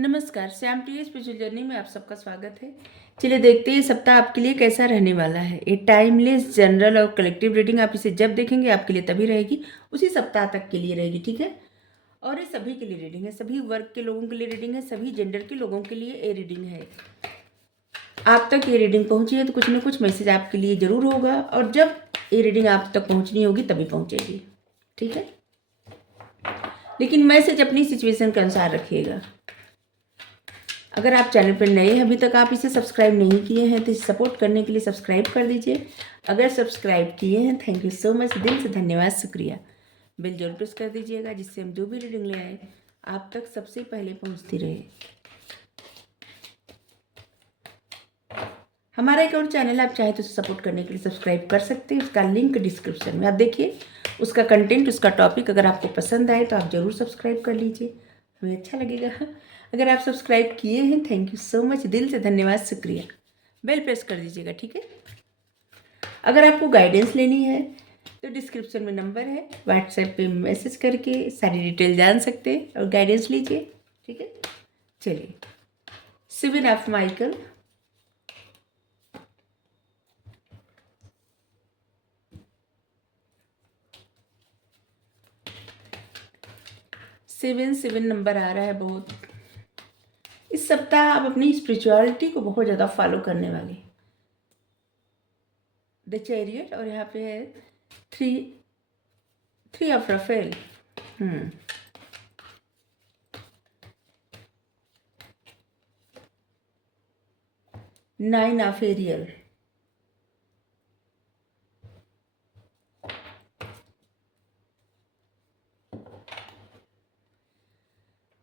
नमस्कार, Shyam T spiritual journey में आप सबका स्वागत है। चलिए देखते हैं ये सप्ताह आपके लिए कैसा रहने वाला है। ये टाइमलेस जनरल और कलेक्टिव रीडिंग आप इसे जब देखेंगे आपके लिए तभी रहेगी, उसी सप्ताह तक के लिए रहेगी, ठीक है। और ये सभी के लिए रीडिंग है, सभी वर्ग के लोगों के लिए रीडिंग है, सभी जेंडर के लोगों के लिए ये रीडिंग है। आप तक ये रीडिंग पहुंची है तो कुछ ना कुछ मैसेज आपके लिए ज़रूर होगा, और जब ये रीडिंग आप तक पहुंचनी होगी तभी पहुंचेगी, ठीक है। लेकिन मैसेज अपनी सिचुएशन के अनुसार रखिएगा। अगर आप चैनल पर नए हैं, अभी तक आप इसे सब्सक्राइब नहीं किए हैं तो इसे सपोर्ट करने के लिए सब्सक्राइब कर दीजिए। अगर सब्सक्राइब किए हैं, थैंक यू सो मच, दिल से धन्यवाद, शुक्रिया। बेल जरूर प्रेस कर दीजिएगा जिससे हम जो भी रीडिंग ले आए आप तक सबसे पहले पहुंचती रहे। हमारा एक और चैनल आप चाहे तो सपोर्ट करने के लिए सब्सक्राइब कर सकते हैं, उसका लिंक डिस्क्रिप्शन में। आप देखिए उसका कंटेंट, उसका टॉपिक अगर आपको पसंद आए तो आप ज़रूर सब्सक्राइब कर लीजिए, हमें अच्छा लगेगा। अगर आप सब्सक्राइब किए हैं, थैंक यू सो मच, दिल से धन्यवाद, शुक्रिया। बेल प्रेस कर दीजिएगा, ठीक है। अगर आपको गाइडेंस लेनी है तो डिस्क्रिप्शन में नंबर है, व्हाट्सएप पे मैसेज करके सारी डिटेल जान सकते हैं और गाइडेंस लीजिए, ठीक है। चलिए, 7 ऑफ माइकल, सेवन नंबर आ रहा है बहुत। इस सप्ताह आप अपनी स्पिरिचुअलिटी को बहुत ज़्यादा फॉलो करने वाले। द चैरियट, और यहाँ पे है three of Raphael. 9 of Ariel.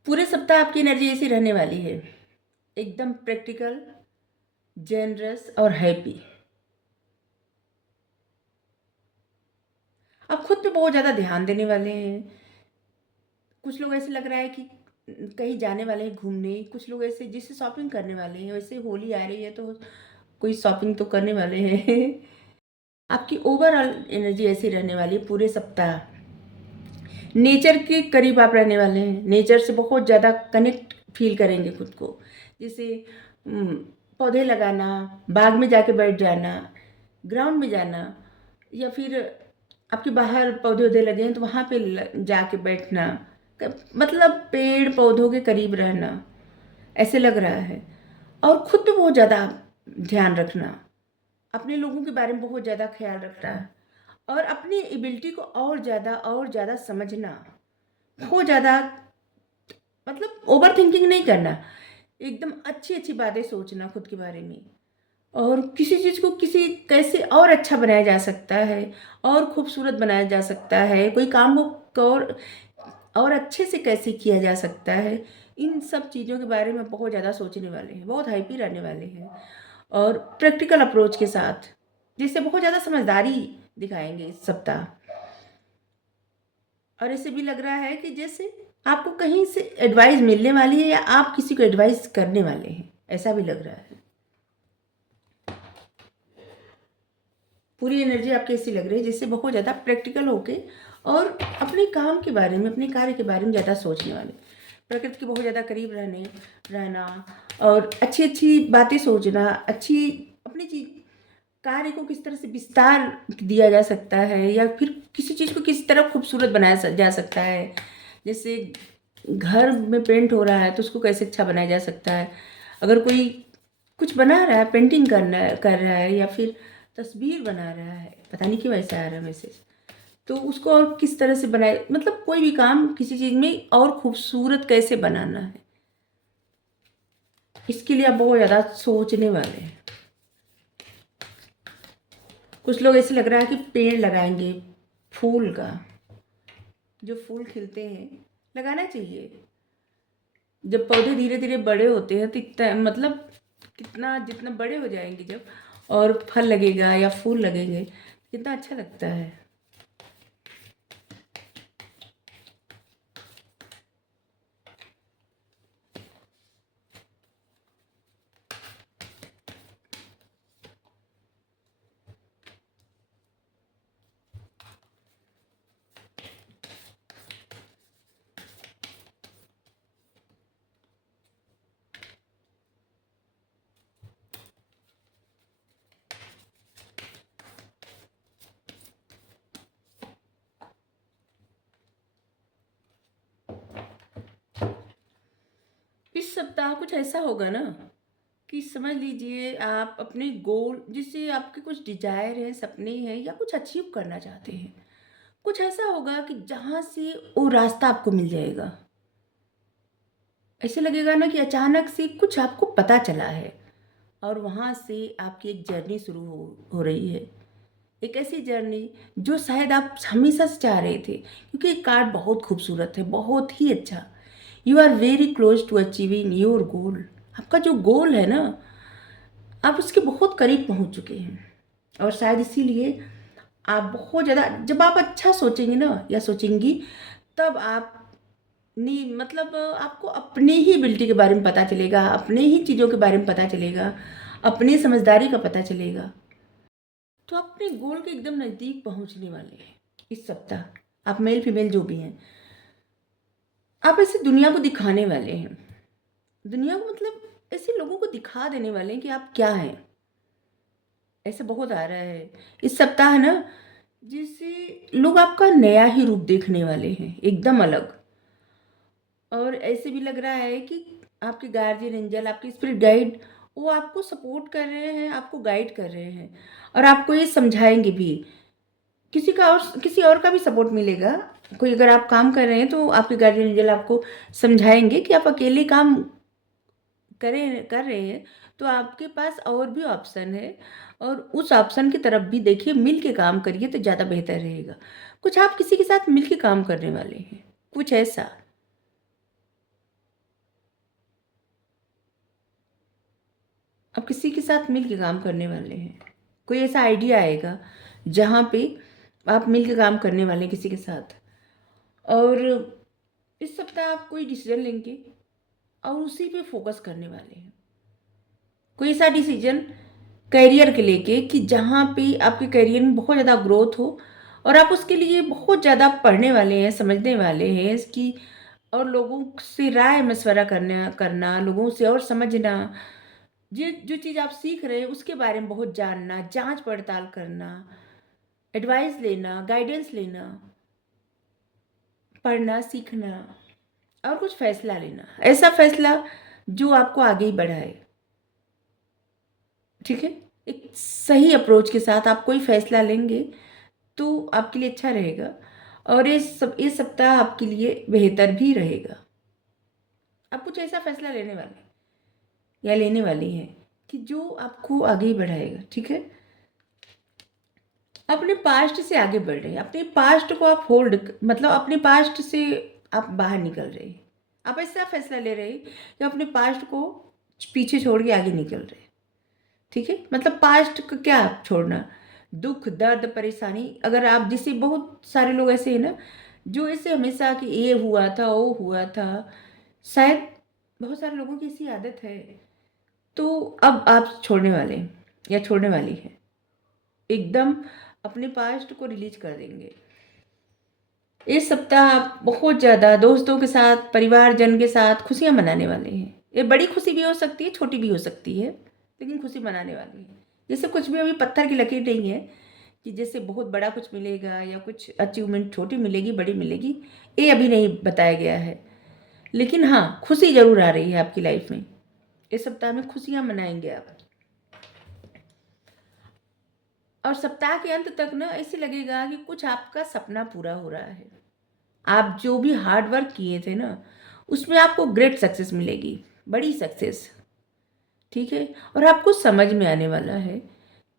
पूरे सप्ताह आपकी एनर्जी ऐसी रहने वाली है, एकदम प्रैक्टिकल, जेनरस और हैप्पी। आप खुद पे बहुत ज़्यादा ध्यान देने वाले हैं। कुछ लोग ऐसे लग रहा है कि कहीं जाने वाले हैं घूमने, कुछ लोग ऐसे जिससे शॉपिंग करने वाले हैं। वैसे होली आ रही है तो कोई शॉपिंग तो करने वाले हैं। आपकी ओवरऑल एनर्जी ऐसी रहने वाली है पूरे सप्ताह। नेचर के करीब आप रहने वाले हैं, नेचर से बहुत ज़्यादा कनेक्ट फील करेंगे खुद को। जैसे पौधे लगाना, बाग में जाके बैठ जाना, ग्राउंड में जाना, या फिर आपके बाहर पौधे वौधे लगे हैं तो वहाँ पे जाके बैठना, मतलब पेड़ पौधों के करीब रहना, ऐसे लग रहा है। और खुद पे बहुत ज़्यादा ध्यान रखना, अपने लोगों के बारे में बहुत ज़्यादा ख्याल रखना, और अपनी एबिलिटी को और ज़्यादा समझना, बहुत ज़्यादा, मतलब ओवर थिंकिंग नहीं करना, एकदम अच्छी अच्छी बातें सोचना खुद के बारे में, और किसी चीज़ को किसी कैसे और अच्छा बनाया जा सकता है, और खूबसूरत बनाया जा सकता है, कोई काम को और अच्छे से कैसे किया जा सकता है, इन सब चीज़ों के बारे में बहुत ज़्यादा सोचने वाले हैं, बहुत हैप्पी रहने वाले हैं, और प्रैक्टिकल अप्रोच के साथ, जिससे बहुत ज़्यादा समझदारी दिखाएंगे इस सप्ताह। और ऐसे भी लग रहा है कि जैसे आपको कहीं से एडवाइस मिलने वाली है, या आप किसी को एडवाइस करने वाले हैं, ऐसा भी लग रहा है। पूरी एनर्जी आपकी ऐसी लग रही है जिससे बहुत ज़्यादा प्रैक्टिकल होके और अपने काम के बारे में, अपने कार्य के बारे में ज़्यादा सोचने वाले, प्रकृति के बहुत ज़्यादा करीब रहना, और अच्छी अच्छी बातें सोचना, अच्छी अपनी चीज कार्य को किस तरह से विस्तार दिया जा सकता है, या फिर किसी चीज़ को किस तरह खूबसूरत बनाया जा सकता है। जैसे घर में पेंट हो रहा है तो उसको कैसे अच्छा बनाया जा सकता है। अगर कोई कुछ बना रहा है, पेंटिंग कर रहा है, या फिर तस्वीर बना रहा है, पता नहीं क्यों ऐसा आ रहा है मैसेज, तो उसको और किस तरह से बनाए, मतलब कोई भी काम किसी चीज़ में और खूबसूरत कैसे बनाना है, इसके लिए आप बहुत ज़्यादा सोचने वाले हैं। कुछ लोग ऐसे लग रहा है कि पेड़ लगाएंगे, फूल का, जो फूल खिलते हैं लगाना चाहिए। जब पौधे धीरे धीरे बड़े होते हैं तो इतना, मतलब कितना, जितना बड़े हो जाएंगे जब, और फल लगेगा या फूल लगेंगे, कितना अच्छा लगता है। सप्ताह कुछ ऐसा होगा ना कि समझ लीजिए आप अपने गोल जिससे आपके कुछ डिज़ायर है, सपने हैं या कुछ अचीव करना चाहते हैं। कुछ ऐसा होगा कि जहाँ से वो रास्ता आपको मिल जाएगा। ऐसे लगेगा ना कि अचानक से कुछ आपको पता चला है और वहाँ से आपकी एक जर्नी शुरू हो रही है। एक ऐसी जर्नी जो शायद आप हमेशा से चाह रहे थे, क्योंकि ये कार्ड बहुत खूबसूरत है, बहुत ही अच्छा। You are very close to achieving your goal. आपका जो गोल है ना, आप उसके बहुत करीब पहुंच चुके हैं। और शायद इसीलिए आप बहुत ज़्यादा, जब आप अच्छा सोचेंगे ना या सोचेंगी, तब आप नहीं मतलब आपको अपनी ही एबिलिटी के बारे में पता चलेगा, अपने ही चीज़ों के बारे में पता चलेगा, अपनी समझदारी का पता चलेगा। तो आप अपने गोल के एकदम नज़दीक पहुंचने वाले हैं इस सप्ताह। आप मेल फीमेल जो भी हैं, आप ऐसे दुनिया को दिखाने वाले हैं। दुनिया को मतलब ऐसे लोगों को दिखा देने वाले हैं कि आप क्या हैं। ऐसे बहुत आ रहा है इस सप्ताह ना, जिससे लोग आपका नया ही रूप देखने वाले हैं, एकदम अलग। और ऐसे भी लग रहा है कि आपके गार्जियन एंजल, आपके स्पिरिट गाइड, वो आपको सपोर्ट कर रहे हैं, आपको गाइड कर रहे हैं और आपको ये समझाएंगे भी। किसी और का भी सपोर्ट मिलेगा। कोई अगर आप काम कर रहे हैं तो आपके गार्जियन एंजल आपको समझाएंगे कि आप अकेले काम कर रहे हैं, तो आपके पास और भी ऑप्शन है और उस ऑप्शन की तरफ भी देखिए, मिल के काम करिए तो ज़्यादा बेहतर रहेगा। कुछ आप किसी के साथ मिल के काम करने वाले हैं, कुछ ऐसा। आप किसी के साथ मिल के काम करने वाले हैं। कोई ऐसा आइडिया आएगा जहाँ पे आप मिल के काम करने वाले हैं किसी के साथ। और इस सप्ताह आप कोई डिसीजन लेंगे और उसी पे फोकस करने वाले हैं। कोई ऐसा डिसीजन करियर के लेके कि जहाँ पे आपके करियर में बहुत ज़्यादा ग्रोथ हो और आप उसके लिए बहुत ज़्यादा पढ़ने वाले हैं, समझने वाले हैं इसकी, और लोगों से राय मशवरा करना करना, लोगों से और समझना, जो जो चीज़ आप सीख रहे हैं उसके बारे में बहुत जानना, जांच पड़ताल करना, एडवाइस लेना, गाइडेंस लेना, पढ़ना सीखना और कुछ फैसला लेना। ऐसा फैसला जो आपको आगे ही बढ़ाए। ठीक है, एक सही अप्रोच के साथ आप कोई फैसला लेंगे तो आपके लिए अच्छा रहेगा और ये सप्ताह आपके लिए बेहतर भी रहेगा। आप कुछ ऐसा फैसला लेने वाले या लेने वाली हैं कि जो आपको आगे ही बढ़ाएगा। ठीक है, अपने पास्ट से आगे बढ़ रहे हैं, अपने पास्ट को आप होल्ड मतलब अपने पास्ट से आप बाहर निकल रहे हैं। आप ऐसा फैसला ले रहे हैं कि अपने पास्ट को पीछे छोड़ के आगे निकल रहे हैं। ठीक है, मतलब पास्ट को क्या आप छोड़ना, दुख दर्द परेशानी। अगर आप, जैसे बहुत सारे लोग ऐसे हैं ना जो ऐसे हमेशा कि ये हुआ था वो हुआ था, शायद बहुत सारे लोगों की ऐसी आदत है। तो अब आप छोड़ने वाले हैं या छोड़ने वाली है, एकदम अपने पास्ट को रिलीज कर देंगे। इस सप्ताह आप बहुत ज़्यादा दोस्तों के साथ, परिवारजन के साथ खुशियाँ मनाने वाले हैं। ये बड़ी खुशी भी हो सकती है, छोटी भी हो सकती है, लेकिन खुशी मनाने वाली है। जैसे कुछ भी अभी पत्थर की लकीर नहीं है कि जैसे बहुत बड़ा कुछ मिलेगा या कुछ अचीवमेंट छोटी मिलेगी बड़ी मिलेगी, ये अभी नहीं बताया गया है। लेकिन हाँ, खुशी ज़रूर आ रही है आपकी लाइफ में। इस सप्ताह में खुशियाँ मनाएंगे आप। और सप्ताह के अंत तक ना ऐसे लगेगा कि कुछ आपका सपना पूरा हो रहा है। आप जो भी हार्ड वर्क किए थे ना, उसमें आपको ग्रेट सक्सेस मिलेगी, बड़ी सक्सेस। ठीक है, और आपको समझ में आने वाला है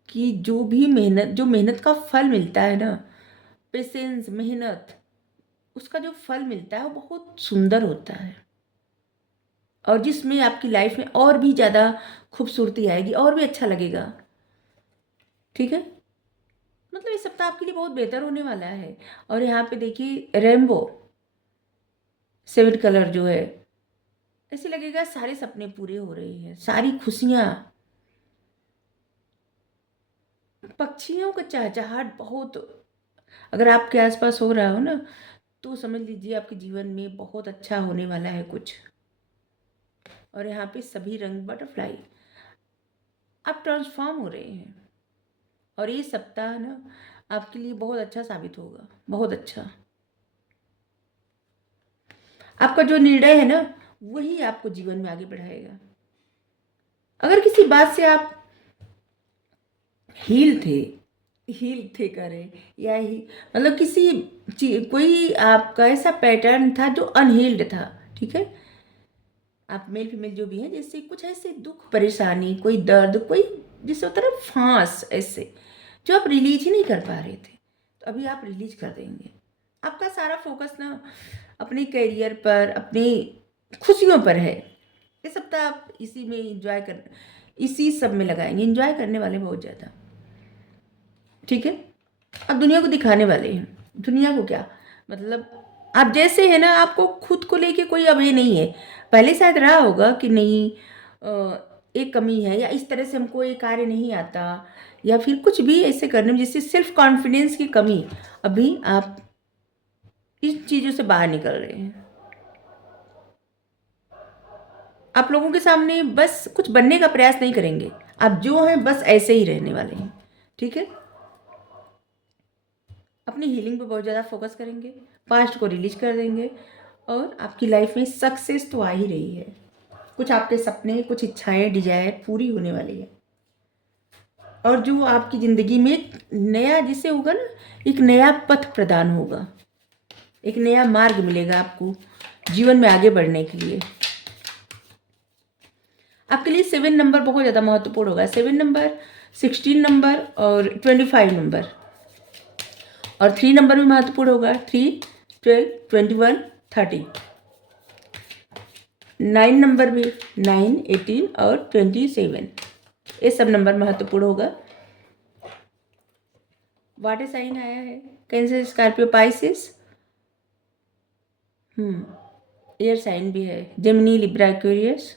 कि जो मेहनत का फल मिलता है ना, पेशेंस, मेहनत, उसका जो फल मिलता है वो बहुत सुंदर होता है और जिसमें आपकी लाइफ में और भी ज़्यादा खूबसूरती आएगी और भी अच्छा लगेगा। ठीक है, मतलब इस सप्ताह आपके लिए बहुत बेहतर होने वाला है। और यहाँ पे देखिए रेनबो 7 कलर जो है, ऐसे लगेगा सारे सपने पूरे हो रहे हैं, सारी खुशियाँ। पक्षियों का चहचहाट बहुत अगर आपके आसपास हो रहा हो ना, तो समझ लीजिए आपके जीवन में बहुत अच्छा होने वाला है कुछ। और यहाँ पे सभी रंग बटरफ्लाई, आप ट्रांसफॉर्म हो रहे हैं और ये सप्ताह ना आपके लिए बहुत अच्छा साबित होगा, बहुत अच्छा। आपका जो निर्णय है ना, वही आपको जीवन में आगे बढ़ाएगा। अगर किसी बात से आप हील थे हील थे करें, या ही मतलब कोई आपका ऐसा पैटर्न था जो अनहील्ड था, ठीक है, आप मेल फीमेल जो भी हैं, जैसे कुछ ऐसे दुख परेशानी, कोई दर्द, कोई जिसे होता है ना फांस, ऐसे जो आप रिलीज ही नहीं कर पा रहे थे, तो अभी आप रिलीज कर देंगे। आपका सारा फोकस ना अपने करियर पर, अपनी खुशियों पर है। ये सप्ताह आप इसी में इसी सब में लगाएंगे, इंजॉय करने वाले बहुत ज़्यादा, ठीक है। अब दुनिया को दिखाने वाले हैं। दुनिया को क्या, मतलब आप जैसे है ना, आपको खुद को लेके कोई अब ये नहीं है। पहले शायद रहा होगा कि नहीं, एक कमी है, या इस तरह से हमको ये कार्य नहीं आता, या फिर कुछ भी ऐसे करने में जिससे सेल्फ कॉन्फिडेंस की कमी। अभी आप इन चीज़ों से बाहर निकल रहे हैं। आप लोगों के सामने बस कुछ बनने का प्रयास नहीं करेंगे, आप जो हैं बस ऐसे ही रहने वाले हैं, ठीक है। अपनी हीलिंग पे बहुत ज़्यादा फोकस करेंगे, पास्ट को रिलीज कर देंगे, और आपकी लाइफ में सक्सेस तो आ ही रही है। कुछ आपके सपने, कुछ इच्छाएं, डिजायर पूरी होने वाली है, और जो आपकी ज़िंदगी में एक नया, जिसे होगा ना, एक नया पथ प्रदान होगा, एक नया मार्ग मिलेगा आपको जीवन में आगे बढ़ने के लिए। आपके लिए 7 नंबर बहुत ज़्यादा महत्वपूर्ण होगा। 7 नंबर, 16 नंबर और 25 नंबर, और 3 नंबर भी महत्वपूर्ण होगा। 3, 12, 21, 30। 9 नंबर भी, 9, 18 और 27, ये सब नंबर महत्वपूर्ण होगा। वाटर साइन आया है, Cancer, Scorpio, Pisces. Air sign भी है, Gemini, Libra, Aquarius,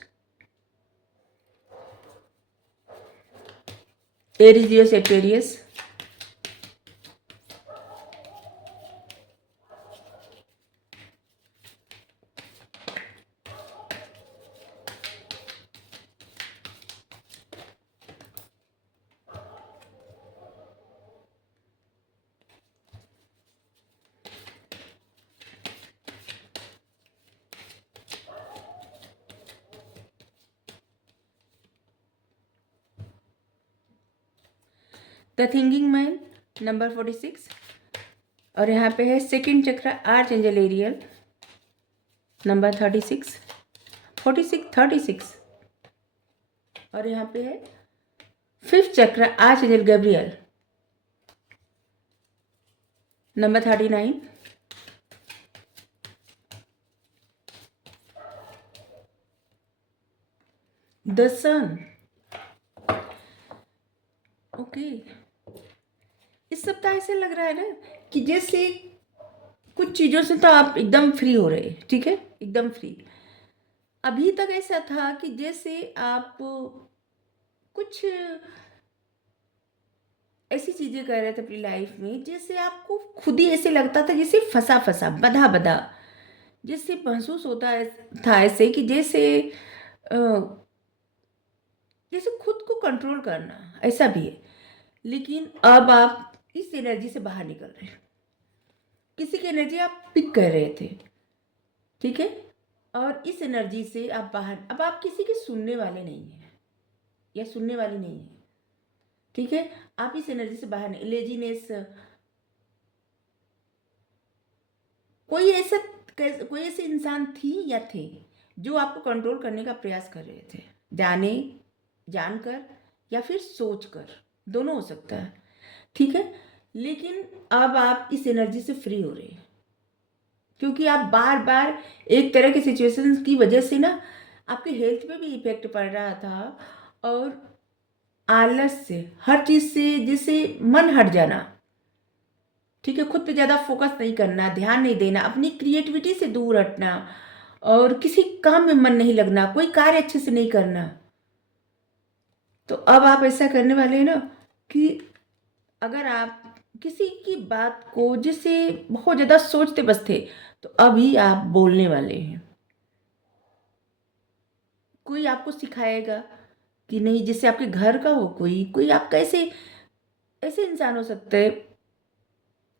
Aries, Leo, सेक्वेरियस। द थिंकिंग मैन, नंबर 46, और यहाँ पे है सेकंड चक्र, आर्च एंजल एरियल, नंबर 36, 46, 36, और यहाँ पे है 5th chakra, archangel Gabriel, number 39, the sun. Okay, इस सप्ताह ऐसे लग रहा है ना कि जैसे कुछ चीज़ों से तो आप एकदम फ्री हो रहे हैं, ठीक है, एकदम फ्री। अभी तक ऐसा था कि जैसे आप कुछ ऐसी चीज़ें कर रहे थे अपनी लाइफ में, जैसे आपको खुद ही ऐसे लगता था जैसे फंसा फंसा, बधा बधा, जैसे महसूस होता है था ऐसे कि अ, जैसे खुद को कंट्रोल करना, ऐसा भी है। लेकिन अब आप इस एनर्जी से बाहर निकल रहे हैं। किसी की एनर्जी आप पिक कर रहे थे, ठीक है, और इस एनर्जी से आप बाहर, अब आप किसी के सुनने वाले नहीं हैं, या सुनने वाली नहीं है, ठीक है। आप इस एनर्जी से बाहर नहीं, लेजीनेस, कोई ऐसा कोई ऐसे इंसान थी या थे जो आपको कंट्रोल करने का प्रयास कर रहे थे, जाने जानकर या फिर सोच कर, दोनों हो सकता है, ठीक है। लेकिन अब आप इस एनर्जी से फ्री हो रहे हैं, क्योंकि आप बार बार एक तरह की सिचुएशंस की वजह से ना आपके हेल्थ पे भी इफेक्ट पड़ रहा था, और आलस से, हर चीज़ से जैसे मन हट जाना, ठीक है, खुद पे ज़्यादा फोकस नहीं करना, ध्यान नहीं देना, अपनी क्रिएटिविटी से दूर हटना, और किसी काम में मन नहीं लगना, कोई कार्य अच्छे से नहीं करना। तो अब आप ऐसा करने वाले हैं ना कि अगर आप किसी की बात को जिसे बहुत ज़्यादा सोचते बस थे, तो अभी आप बोलने वाले हैं। कोई आपको सिखाएगा कि नहीं, जैसे आपके घर का हो, कोई कोई आपका ऐसे ऐसे इंसान हो सकते हैं,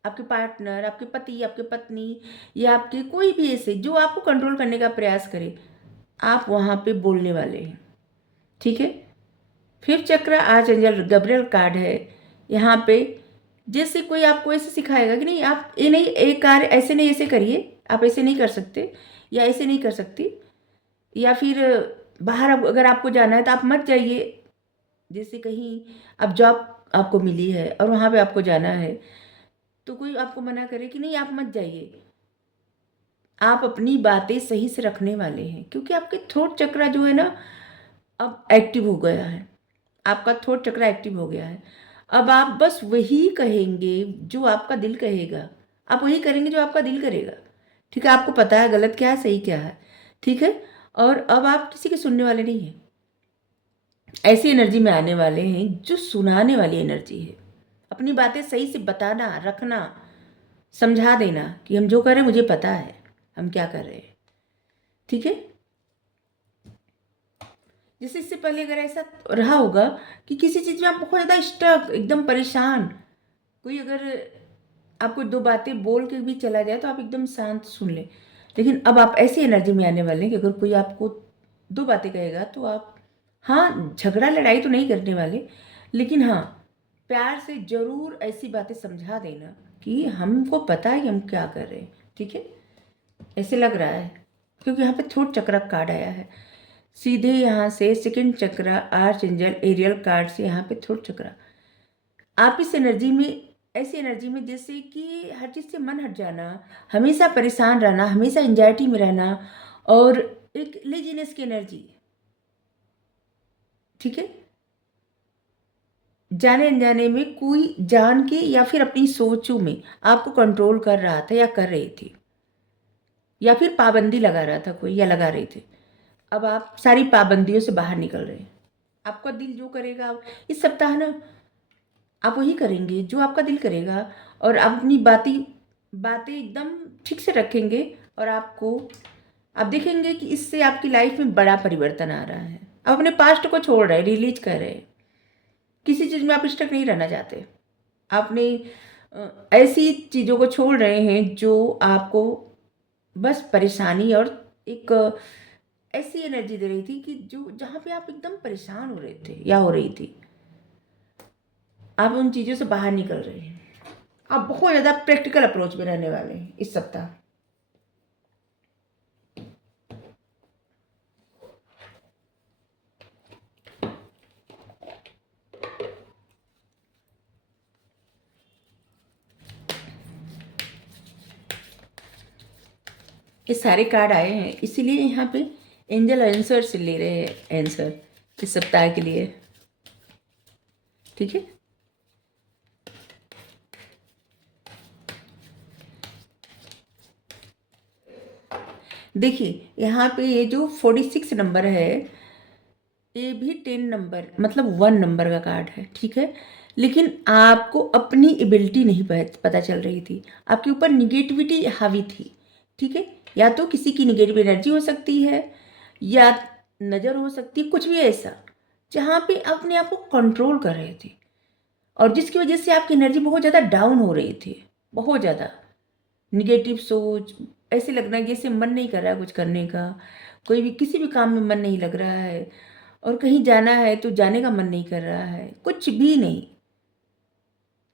आपके पार्टनर, आपके पति, आपके पत्नी, या आपके कोई भी ऐसे जो आपको कंट्रोल करने का प्रयास करे। आप वहाँ पे बोलने वाले हैं, ठीक है। फिफ्थ चक्र आर्चएंजल गब्रियल कार्ड है। यहाँ पे जैसे कोई आपको ऐसे सिखाएगा कि नहीं आप ये नहीं, एक कार्य ऐसे नहीं ऐसे करिए, आप ऐसे नहीं कर सकते या ऐसे नहीं कर सकती, या फिर बाहर अगर आपको जाना है तो आप मत जाइए। जैसे कहीं अब जॉब आपको मिली है और वहाँ पे आपको जाना है, तो कोई आपको मना करे कि नहीं आप मत जाइए, आप अपनी बातें सही से रखने वाले हैं, क्योंकि आपके थ्रोट चक्रा जो है ना अब एक्टिव हो गया है, आपका थ्रोट चक्रा एक्टिव हो गया है। अब आप बस वही कहेंगे जो आपका दिल कहेगा, आप वही करेंगे जो आपका दिल करेगा, ठीक है। आपको पता है गलत क्या है सही क्या है, ठीक है। और अब आप किसी के सुनने वाले नहीं हैं, ऐसी एनर्जी में आने वाले हैं जो सुनाने वाली एनर्जी है। अपनी बातें सही से बताना, रखना, समझा देना कि हम जो कर रहे हैं मुझे पता है हम क्या कर रहे हैं, ठीक है। जैसे इससे पहले अगर ऐसा रहा होगा कि किसी चीज़ में आप बहुत ज़्यादा स्टक, एकदम परेशान, कोई अगर आपको दो बातें बोल के भी चला जाए तो आप एकदम शांत सुन लें, लेकिन अब आप ऐसी एनर्जी में आने वाले हैं कि अगर कोई आपको दो बातें कहेगा तो आप, हाँ झगड़ा लड़ाई तो नहीं करने वाले, लेकिन हाँ प्यार से ज़रूर ऐसी बातें समझा देना कि हमको पता है कि हम क्या कर रहे हैं, ठीक है। ऐसे लग रहा है क्योंकि यहाँ पे थ्रोट चक्र कार्ड आया है, सीधे यहाँ से सेकंड चक्र आर्चएंजल एरियल कार्ड से यहाँ पे थ्रोट चक्र। आप इस एनर्जी में, ऐसी एनर्जी में जैसे कि हर चीज़ से मन हट जाना, हमेशा परेशान रहना, हमेशा एंजाइटी में रहना, और एक लेजीनेस की एनर्जी, ठीक है। जाने अनजाने में कोई जान के या फिर अपनी सोचों में आपको कंट्रोल कर रहा था या कर रही थी, या फिर पाबंदी लगा रहा था कोई या लगा रही थी। अब आप सारी पाबंदियों से बाहर निकल रहे हैं, आपका दिल जो करेगा इस सप्ताह ना आप वही करेंगे जो आपका दिल करेगा, और आप अपनी बातें बातें एकदम ठीक से रखेंगे, और आप देखेंगे कि इससे आपकी लाइफ में बड़ा परिवर्तन आ रहा है। आप अपने पास्ट को छोड़ रहे हैं, रिलीज कर रहे हैं, किसी चीज़ में आप स्टक नहीं रहना चाहते। आपने ऐसी चीज़ों को छोड़ रहे हैं जो आपको बस परेशानी और एक ऐसी एनर्जी दे रही थी कि जो जहाँ पे आप एकदम परेशान हो रहे थे या हो रही थी, आप उन चीज़ों से बाहर निकल रहे हैं। आप बहुत ज़्यादा प्रैक्टिकल अप्रोच में रहने वाले हैं इस सप्ताह। ये सारे कार्ड आए हैं, इसीलिए यहाँ पे एंजल आंसर से ले रहे हैं आंसर इस सप्ताह के लिए, ठीक है। देखिए यहाँ पे ये जो 46 नंबर है, ये भी 10 नंबर मतलब 1 नंबर का कार्ड है, ठीक है। लेकिन आपको अपनी एबिलिटी नहीं पता चल रही थी, आपके ऊपर निगेटिविटी हावी थी, ठीक है। या तो किसी की निगेटिव एनर्जी हो सकती है, या नज़र हो सकती है, कुछ भी ऐसा जहाँ पे अपने आप को कंट्रोल कर रहे थे, और जिसकी वजह से आपकी एनर्जी बहुत ज़्यादा डाउन हो रही थी, बहुत ज़्यादा निगेटिव सोच, ऐसे लगना जैसे मन नहीं कर रहा है कुछ करने का, कोई भी किसी भी काम में मन नहीं लग रहा है, और कहीं जाना है तो जाने का मन नहीं कर रहा है, कुछ भी नहीं।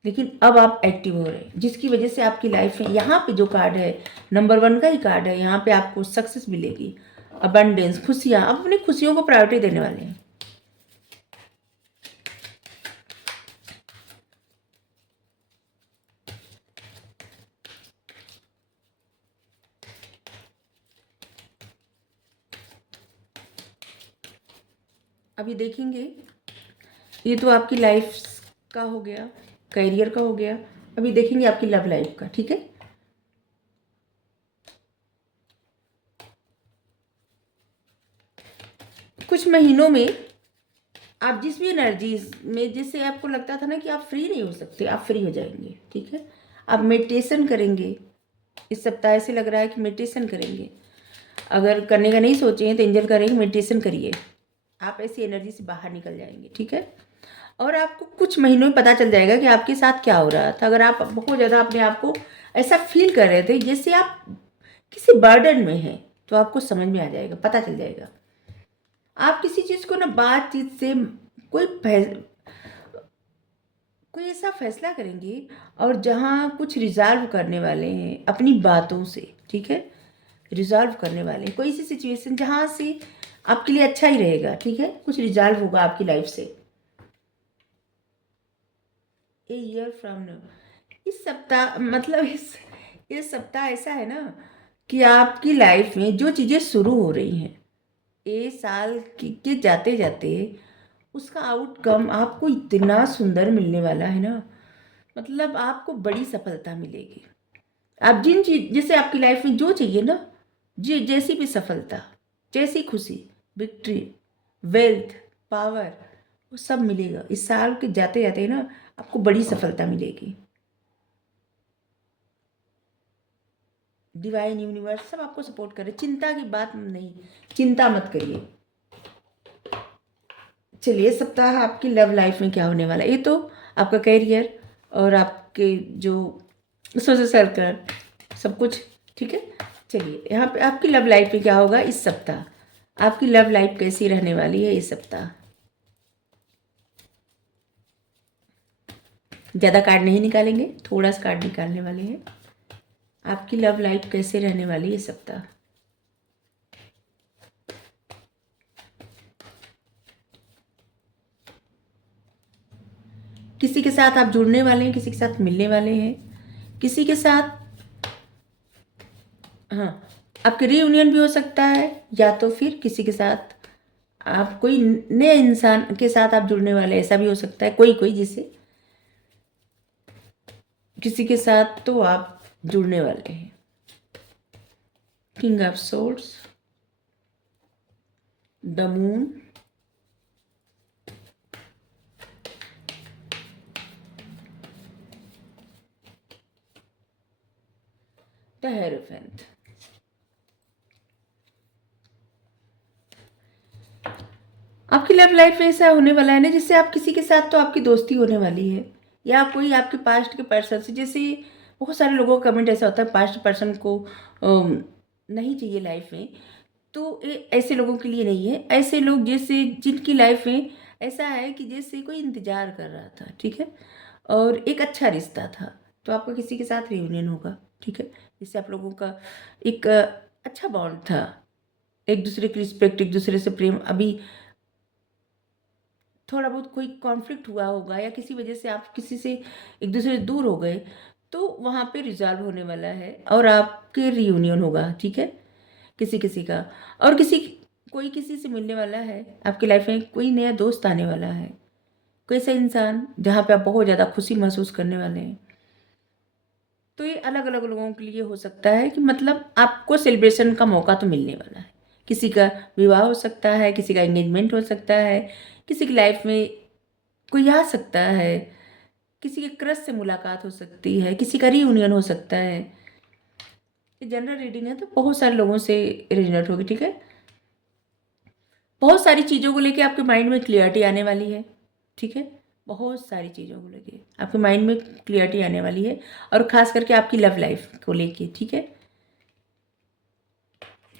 लेकिन अब आप एक्टिव हो रहे हैं, जिसकी वजह से आपकी लाइफ में यहाँ पे जो कार्ड है नंबर 1 का ही कार्ड है, यहाँ पे आपको सक्सेस मिलेगी, अबंडेंस, खुशियाँ। आप अपनी खुशियों को प्रायोरिटी देने वाले हैं। अभी देखेंगे, ये तो आपकी लाइफ का हो गया, करियर का हो गया। अभी देखेंगे आपकी लव लाइफ का, ठीक है। कुछ महीनों में आप जिस भी एनर्जी में, जैसे आपको लगता था ना कि आप फ्री नहीं हो सकते, आप फ्री हो जाएंगे, ठीक है। आप मेडिटेशन करेंगे इस सप्ताह, ऐसे लग रहा है कि मेडिटेशन करेंगे। अगर करने का नहीं सोचे हैं तो एंजल करेंगे, मेडिटेशन करिए, आप ऐसी एनर्जी से बाहर निकल जाएंगे, ठीक है। और आपको कुछ महीनों में पता चल जाएगा कि आपके साथ क्या हो रहा था। अगर आप बहुत ज़्यादा अपने आप को ऐसा फील कर रहे थे जैसे आप किसी बर्डन में हैं, तो आपको समझ में आ जाएगा, पता चल जाएगा। आप किसी चीज़ को ना बातचीत से कोई फै कोई ऐसा फैसला करेंगे और जहाँ कुछ रिज़ॉल्व करने वाले हैं अपनी बातों से, ठीक है? रिज़ॉल्व करने वाले हैं कोई ऐसी सिचुएशन जहाँ से आपके लिए अच्छा ही रहेगा, ठीक है? कुछ रिज़ॉल्व होगा आपकी लाइफ से। ए ईयर फ्रॉम नाउ, इस सप्ताह मतलब इस सप्ताह ऐसा है ना कि आपकी लाइफ में जो चीज़ें शुरू हो रही हैं, ये साल के जाते जाते उसका आउटकम आपको इतना सुंदर मिलने वाला है ना, मतलब आपको बड़ी सफलता मिलेगी। आप जिन चीज जैसे आपकी लाइफ में जो चाहिए ना, जी जैसी भी सफलता, जैसी खुशी, विक्ट्री, वेल्थ, पावर, वो सब मिलेगा इस साल के जाते जाते ना, आपको बड़ी सफलता मिलेगी। डिवाइन यूनिवर्स सब आपको सपोर्ट करे, चिंता की बात नहीं, चिंता मत करिए। चलिए सप्ताह आपकी लव लाइफ में क्या होने वाला है, ये तो आपका करियर और आपके जो सोशल सर्कल सब कुछ, ठीक है। चलिए यहाँ पे आपकी लव लाइफ में क्या होगा इस सप्ताह, आपकी लव लाइफ कैसी रहने वाली है इस सप्ताह। ज़्यादा कार्ड नहीं निकालेंगे, थोड़ा सा कार्ड निकालने वाले हैं। आपकी लव लाइफ कैसे रहने वाली है इस सप्ताह। किसी के साथ आप जुड़ने वाले हैं, किसी के साथ मिलने वाले हैं, किसी के साथ, हाँ, आपके रीयूनियन भी हो सकता है, या तो फिर किसी के साथ आप कोई नए इंसान के साथ आप जुड़ने वाले, ऐसा भी हो सकता है। कोई कोई जिसे किसी के साथ तो आप जुड़ने वाले हैं। King of swords, the moon, the hierophant. आपकी लव लाइफ में ऐसा होने वाला है ना, जैसे आप किसी के साथ तो आपकी दोस्ती होने वाली है, या कोई आपके पास्ट के पर्सन से, जैसे बहुत सारे लोगों का कमेंट ऐसा होता है पास्ट पर्सन को नहीं चाहिए लाइफ में, तो ये ऐसे लोगों के लिए नहीं है। ऐसे लोग जैसे जिनकी लाइफ में ऐसा है कि जैसे कोई इंतजार कर रहा था, ठीक है, और एक अच्छा रिश्ता था, तो आपका किसी के साथ रियूनियन होगा, ठीक है। जिससे आप लोगों का एक अच्छा बॉन्ड था, एक दूसरे की रिस्पेक्ट, एक दूसरे से प्रेम। अभी थोड़ा बहुत कोई कॉन्फ्लिक्ट हुआ होगा या किसी वजह से आप किसी से एक दूसरे से दूर हो गए, तो वहाँ पे रिजॉल्व होने वाला है और आपके रियूनियन होगा, ठीक है, किसी किसी का। और कोई किसी से मिलने वाला है, आपकी लाइफ में कोई नया दोस्त आने वाला है, कोई ऐसा इंसान जहाँ पे आप बहुत ज़्यादा खुशी महसूस करने वाले हैं। तो ये अलग अलग लोगों के लिए हो सकता है कि मतलब आपको सेलिब्रेशन का मौका तो मिलने वाला है। किसी का विवाह हो सकता है, किसी का एंगेजमेंट हो सकता है, किसी की लाइफ में कोई आ सकता है, किसी के क्रश से मुलाकात हो सकती है, किसी का रीयूनियन हो सकता है। ये जनरल रीडिंग है तो बहुत सारे लोगों से रेजोनेट होगी, ठीक है। बहुत सारी चीज़ों को लेके आपके माइंड में क्लियरिटी आने वाली है, ठीक है। बहुत सारी चीज़ों को लेके आपके माइंड में क्लियरिटी आने वाली है, और ख़ास करके आपकी लव लाइफ को लेके, ठीक है।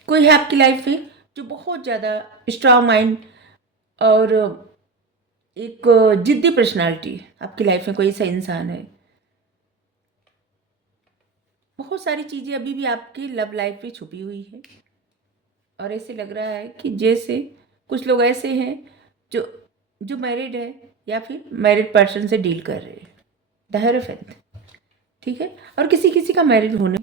कोई है आपकी लाइफ में जो बहुत ज़्यादा स्ट्रांग माइंड और एक जिद्दी पर्सनालिटी, आपकी लाइफ में कोई ऐसा इंसान है। बहुत सारी चीज़ें अभी भी आपकी लव लाइफ में छुपी हुई है, और ऐसे लग रहा है कि जैसे कुछ लोग ऐसे हैं जो जो मैरिड है या फिर मैरिड पर्सन से डील कर रहे हैं, द हेरोफेंट, ठीक है। और किसी किसी का मैरिड होने